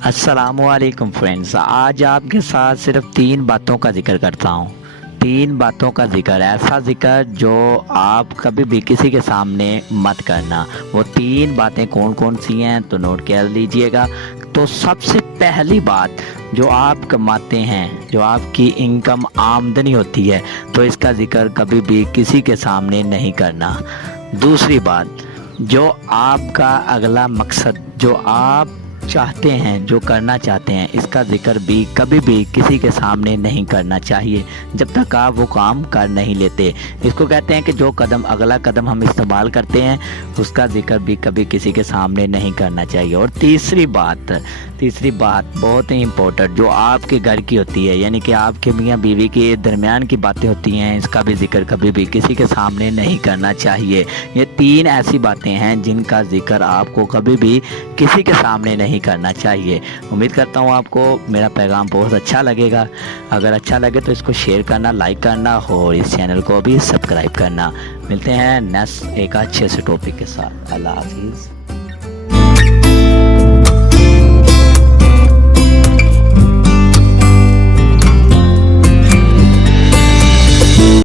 अस्सलामुअलैकुम फ्रेंड्स, आज आपके साथ सिर्फ 3 बातों का जिक्र करता हूँ। 3 बातों का जिक्र, ऐसा जिक्र जो आप कभी भी किसी के सामने मत करना। वो 3 बातें कौन कौन सी हैं तो नोट कर लीजिएगा। तो सबसे पहली बात, जो आप कमाते हैं, जो आपकी इनकम आमदनी होती है, तो इसका जिक्र कभी भी किसी के सामने नहीं करना। दूसरी बात, जो आपका अगला मकसद, जो आप चाहते हैं, जो करना चाहते हैं, इसका जिक्र भी कभी भी किसी के सामने नहीं करना चाहिए जब तक आप वो काम कर नहीं लेते। इसको कहते हैं कि जो कदम, अगला कदम हम इस्तेमाल करते हैं, उसका जिक्र भी कभी किसी के सामने नहीं करना चाहिए। और तीसरी बात बहुत ही इम्पोर्टेंट, जो आपके घर की होती है, यानी कि आपके मियाँ बीवी के दरमियान की बातें होती हैं, इसका भी जिक्र कभी भी किसी के सामने नहीं करना चाहिए। ये 3 ऐसी बातें हैं जिनका जिक्र आपको कभी भी किसी के सामने नहीं करना चाहिए। उम्मीद करता हूँ आपको मेरा पैगाम बहुत अच्छा लगेगा। अगर अच्छा लगे तो इसको शेयर करना, लाइक करना और इस चैनल को भी सब्सक्राइब करना। मिलते हैं नेक्स्ट एक अच्छे से टॉपिक के साथ। अल्लाह हाफिज़।